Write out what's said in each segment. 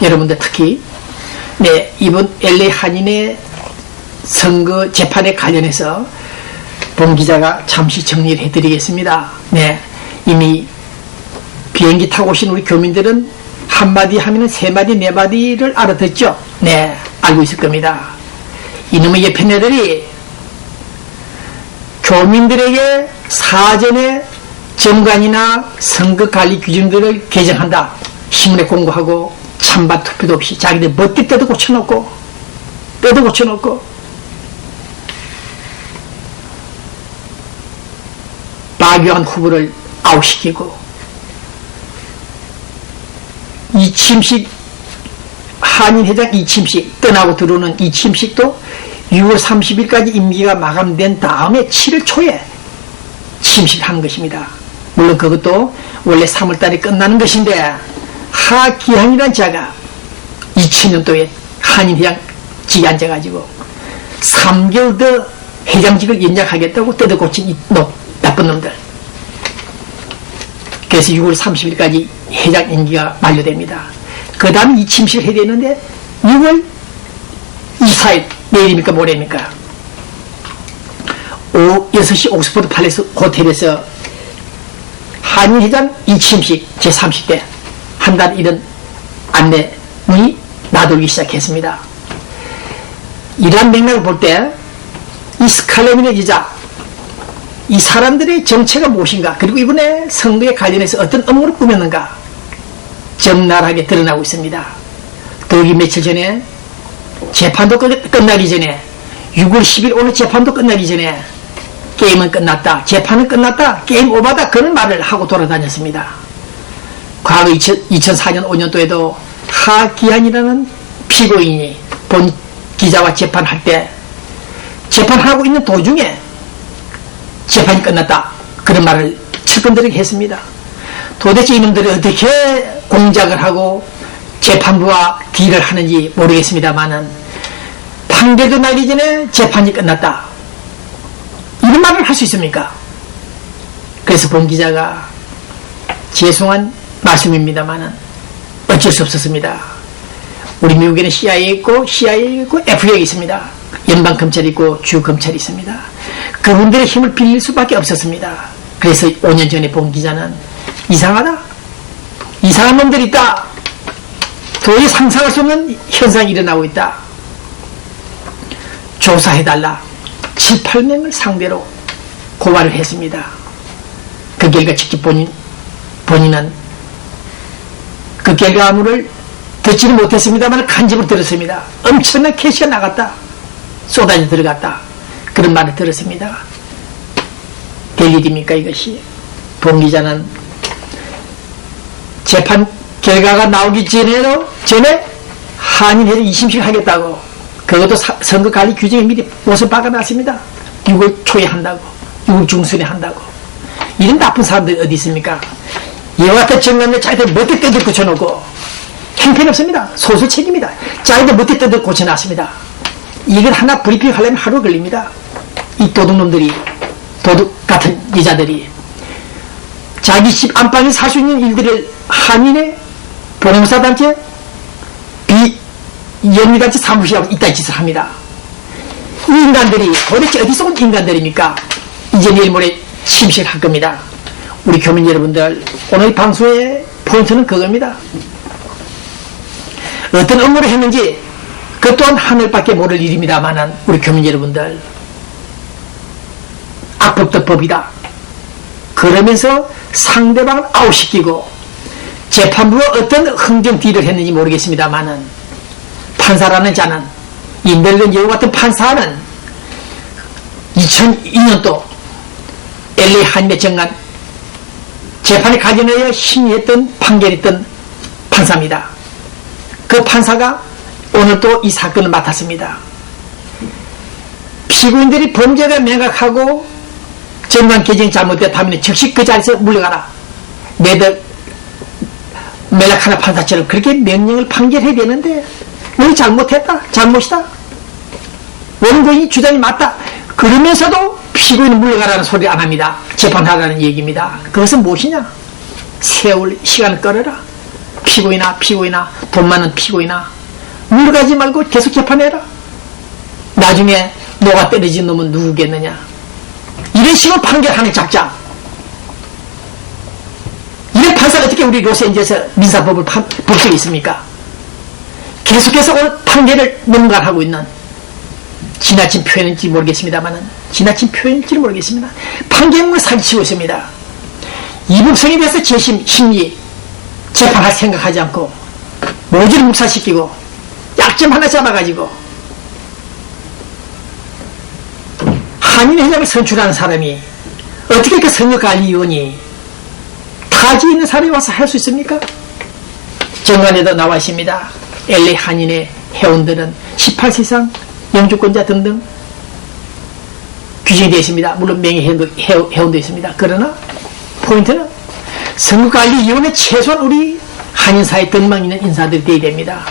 여러분들 특히 이번 LA 한인의 선거 재판에 관련해서 본 기자가 잠시 정리를 해드리겠습니다. 이미 비행기 타고 오신 우리 교민들은 한마디 하면 세마디 네마디를 알아듣죠. 알고 있을 겁니다. 이놈의 예편녀들이 교민들에게 사전에 정관이나 선거관리 규정들을 개정한다, 신문에 공고하고 찬반 투표도 없이 자기들 멋대 때도 고쳐놓고 때도 고쳐놓고 박유한 후보를 아웃시키고 이침식 한인회장 이침식 떠나고 들어오는 이침식도 6월 30일까지 임기가 마감된 다음에 7월 초에 침식하는 것입니다. 물론 그것도 원래 3월달에 끝나는 것인데 하기한이라는 자가 2000년도에 한인회장직에 앉아가지고 3개월 더 회장직을 연장하겠다고 뜯어고친 나쁜 놈들. 그래서 6월 30일까지 회장 임기가 만료됩니다. 그 다음에 이 침식을 해야 되는데 6월 24일 내일입니까 모레입니까 6시 옥스퍼드 팔레스 호텔에서 한인회장 이침식 제30대 한 달 이런 안내문이 나돌기 시작했습니다. 이러한 맥락을 볼 때 이 스칼레민의 기자, 이 사람들의 정체가 무엇인가, 그리고 이번에 선거에 관련해서 어떤 업무를 꾸몄는가 적나라하게 드러나고 있습니다. 더욱이 며칠 전에 재판도 끝나기 전에 6월 10일 오늘 재판도 끝나기 전에 게임은 끝났다, 재판은 끝났다, 게임 오바다, 그런 말을 하고 돌아다녔습니다. 과거 2004년 5년도에도 하기한이라는 피고인이 본 기자와 재판할 때 재판하고 있는 도중에 재판이 끝났다, 그런 말을 철근들에게 했습니다. 도대체 이놈들이 어떻게 공작을 하고 재판부와 딜을 하는지 모르겠습니다만은 판결도 나기 전에 재판이 끝났다, 이런 말을 할 수 있습니까? 그래서 본 기자가 죄송한 말씀입니다만은 어쩔 수 없었습니다. 우리 미국에는 CIA 있고 FBI가 있습니다. 연방검찰이 있고 주검찰이 있습니다. 그분들의 힘을 빌릴 수밖에 없었습니다. 그래서 5년 전에 본 기자는 이상하다, 이상한 놈들이 있다, 도저히 상상할 수 없는 현상이 일어나고 있다, 조사해달라 7, 8명을 상대로 고발을 했습니다. 그 결과 직접 본인은 그 결과물을 듣지는 못했습니다만 간접으로 들었습니다. 엄청난 캐시가 나갔다, 쏟아져 들어갔다, 그런 말을 들었습니다. 될 일입니까 이것이? 본 기자는 재판 결과가 나오기 전에 한인회장 이심식 하겠다고, 그것도 선거관리 규정에 미리 못을 박아놨습니다. 6월 초에 한다고, 6월 중순에 한다고. 이런 나쁜 사람들이 어디 있습니까? 이와 같은 정관에 자기들 멋대 뜯어 고쳐놓고 형편없습니다. 소수 책임이다. 자기들 멋대 뜯어 고쳐놨습니다. 이걸 하나 브리핑 하려면 하루 걸립니다. 이 도둑놈들이, 도둑 같은 여자들이 자기 집 안방에 살 수 있는 일들을 한인의 봉사단체, 비영리단체 사무실하고 이따위 짓을 합니다. 이 인간들이 도대체 어디서 온 인간들입니까? 이제 내일 모레 침식을 할 겁니다. 우리 교민 여러분들, 오늘 방송의 포인트는 그겁니다. 어떤 업무를 했는지 그 또한 하늘밖에 모를 일입니다만은 우리 교민 여러분들, 악법도 법이다 그러면서 상대방을 아웃시키고 재판부가 어떤 흥정 딜을 했는지 모르겠습니다만은 판사라는 자는, 이 멜런 여우 같은 판사는 2002년도 LA 한인의 정관 재판에 관련하여 심의했던 판결했던 판사입니다. 그 판사가 오늘 또 이 사건을 맡았습니다. 피고인들이 범죄가 명확하고 정관 개정이 잘못됐다면 즉시 그 자리에서 물러가라, 멜라카나 판사처럼 그렇게 명령을 판결해야 되는데 너희 잘못했다, 잘못이다, 원고인이 주장이 맞다 그러면서도 피고인은 물러가라는 소리 안 합니다. 재판하라는 얘기입니다. 그것은 무엇이냐? 세월 시간을 끌어라. 피고이나 돈 많은 피고이나 물가지 말고 계속 재판해라. 나중에 너가 때려진 놈은 누구겠느냐. 이런 식으로 판결하는 작자. 이런 판사가 어떻게 우리 로스앤젤레스 민사법을 볼 수 있습니까? 계속해서 오늘 판결을 능가하고 있는, 지나친 표현인지 모르겠습니다만은, 지나친 표현인지 모르겠습니다. 판결문을 사기치고 있습니다. 이북성에 대해서 재심, 심리, 재판할 생각하지 않고, 모조리 묵살시키고, 약점 하나 잡아가지고, 한인회장을 선출하는 사람이, 어떻게 그 선거관리위원이 타지 있는 사람이 와서 할 수 있습니까? 정관에도 나와 있습니다. LA 한인회 회원들은 18세 이상 영주권자 등등 규정이 되어 있습니다. 물론 명예회원도 있습니다. 그러나 포인트는 선거관리위원회 최소한 우리 한인사회 등망 있는 인사들이 되어야 됩니다.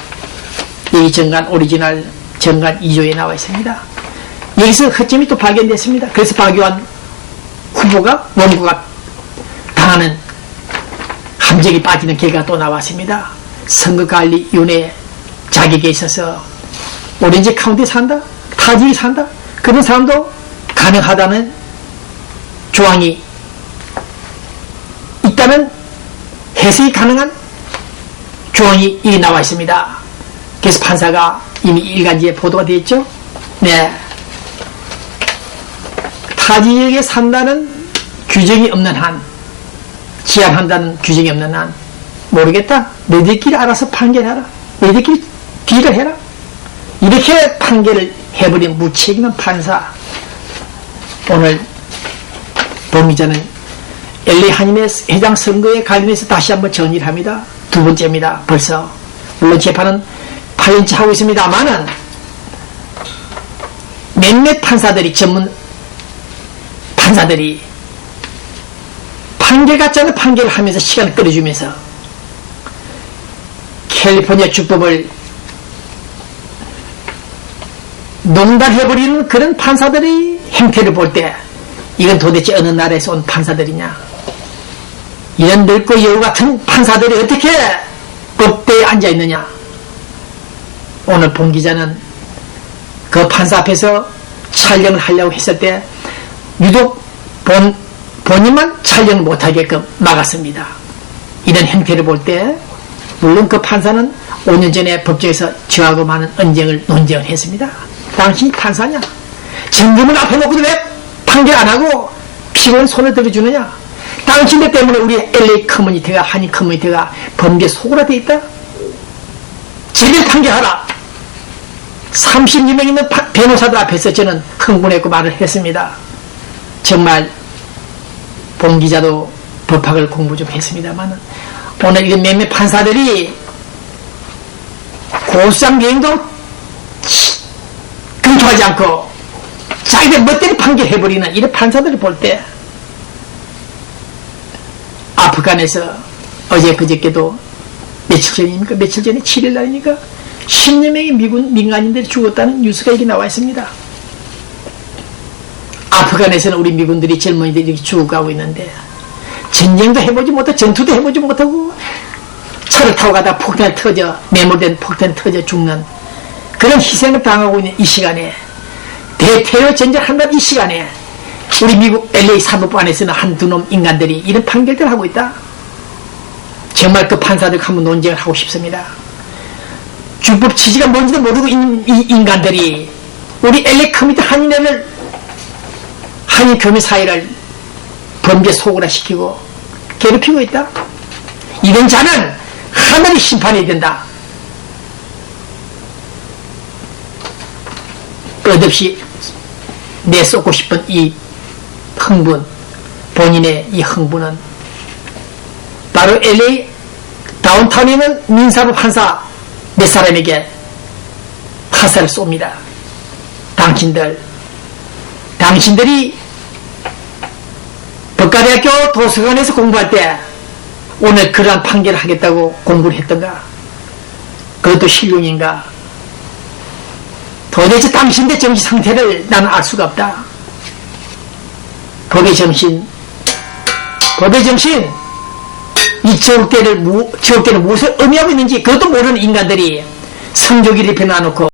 여기 정관 오리지널 정관 2조에 나와 있습니다. 여기서 허점이 또 발견됐습니다. 그래서 박유한 후보가 원고가 당하는 함정이 빠지는 결과가 또 나왔습니다. 선거관리위원회 자격에 있어서 오렌지 카운티에 산다, 타지에 산다, 그런 사람도 가능하다는 조항이 있다는 해석이 가능한 조항이 이리 나와 있습니다. 그래서 판사가 이미 일간지에 보도가 되었죠. 네, 타지역에 산다는 규정이 없는 한, 제한한다는 규정이 없는 한, 모르겠다, 너희들끼리 알아서 판결하라, 너희들끼리 딜을 해라, 이렇게 판결을 해버린 무책임한 판사. 오늘 동의자는 LA 한인회 회장 선거에 관련해서 다시 한번 정리를 합니다. 두 번째입니다. 벌써 물론 재판은 8년째 하고 있습니다만은 몇몇 판사들이, 전문 판사들이 판결 같지 않은 판결을 하면서 시간을 끌어주면서 캘리포니아 주법을 농단해버리는 그런 판사들의 행태를 볼 때, 이건 도대체 어느 나라에서 온 판사들이냐, 이런 늙고 여우 같은 판사들이 어떻게 법대에 앉아있느냐. 오늘 본 기자는 그 판사 앞에서 촬영을 하려고 했을 때 유독 본인만 촬영을 못하게끔 막았습니다. 이런 행태를 볼 때, 물론 그 판사는 5년 전에 법정에서 저하고 많은 논쟁을 했습니다. 당신이 판사냐? 증거물 앞에 놓고도 왜 판결 안 하고 피고인 손을 들어주느냐? 당신들 때문에 우리 LA 커뮤니티가, 한인 커뮤니티가 범죄 소굴화되어 있다? 제대로 판결하라! 32명 있는 변호사들 앞에서 저는 흥분했고 말을 했습니다. 정말 본 기자도 법학을 공부 좀 했습니다만, 오늘 이런 몇몇 판사들이 고소장 여행도 검토하지 않고 자기들 멋대로 판결해버리는 이런 판사들을 볼 때, 아프간에서 어제 그저께도 며칠 전입니까? 며칠 전에 7일 날이니까 10여 명의 미군 민간인들이 죽었다는 뉴스가 이렇게 나와 있습니다. 아프간에서는 우리 미군들이, 젊은이들이 이렇게 죽어가고 있는데, 전쟁도 해보지 못하고 전투도 해보지 못하고 차를 타고 가다가 폭탄이 터져, 매몰된 폭탄이 터져 죽는 그런 희생을 당하고 있는 이 시간에, 대테러 전쟁한다는 이 시간에 우리 미국 LA 사법부 안에서는 한두 놈 인간들이 이런 판결들을 하고 있다. 정말 그 판사들과 한번 논쟁을 하고 싶습니다. 주법 취지가 뭔지도 모르고 있는 이 인간들이 우리 LA 커뮤니티 한인회를, 한인 교민 사회를 범죄 소굴화시키고 괴롭히고 있다. 이런 자는 하늘이 심판해야 된다. 끝없이 내쏟고 싶은 이 흥분, 본인의 이 흥분은 바로 LA 다운타운에 있는 민사법 판사 몇 사람에게 화살을 쏩니다. 당신들이 법과대학교 도서관에서 공부할 때 오늘 그러한 판결을 하겠다고 공부를 했던가? 그것도 실용인가? 도대체 당신의 정신 상태를 나는 알 수가 없다. 법의 정신, 이 지옥대는 무엇을 의미하고 있는지 그것도 모르는 인간들이 성조기를 펴놔놓고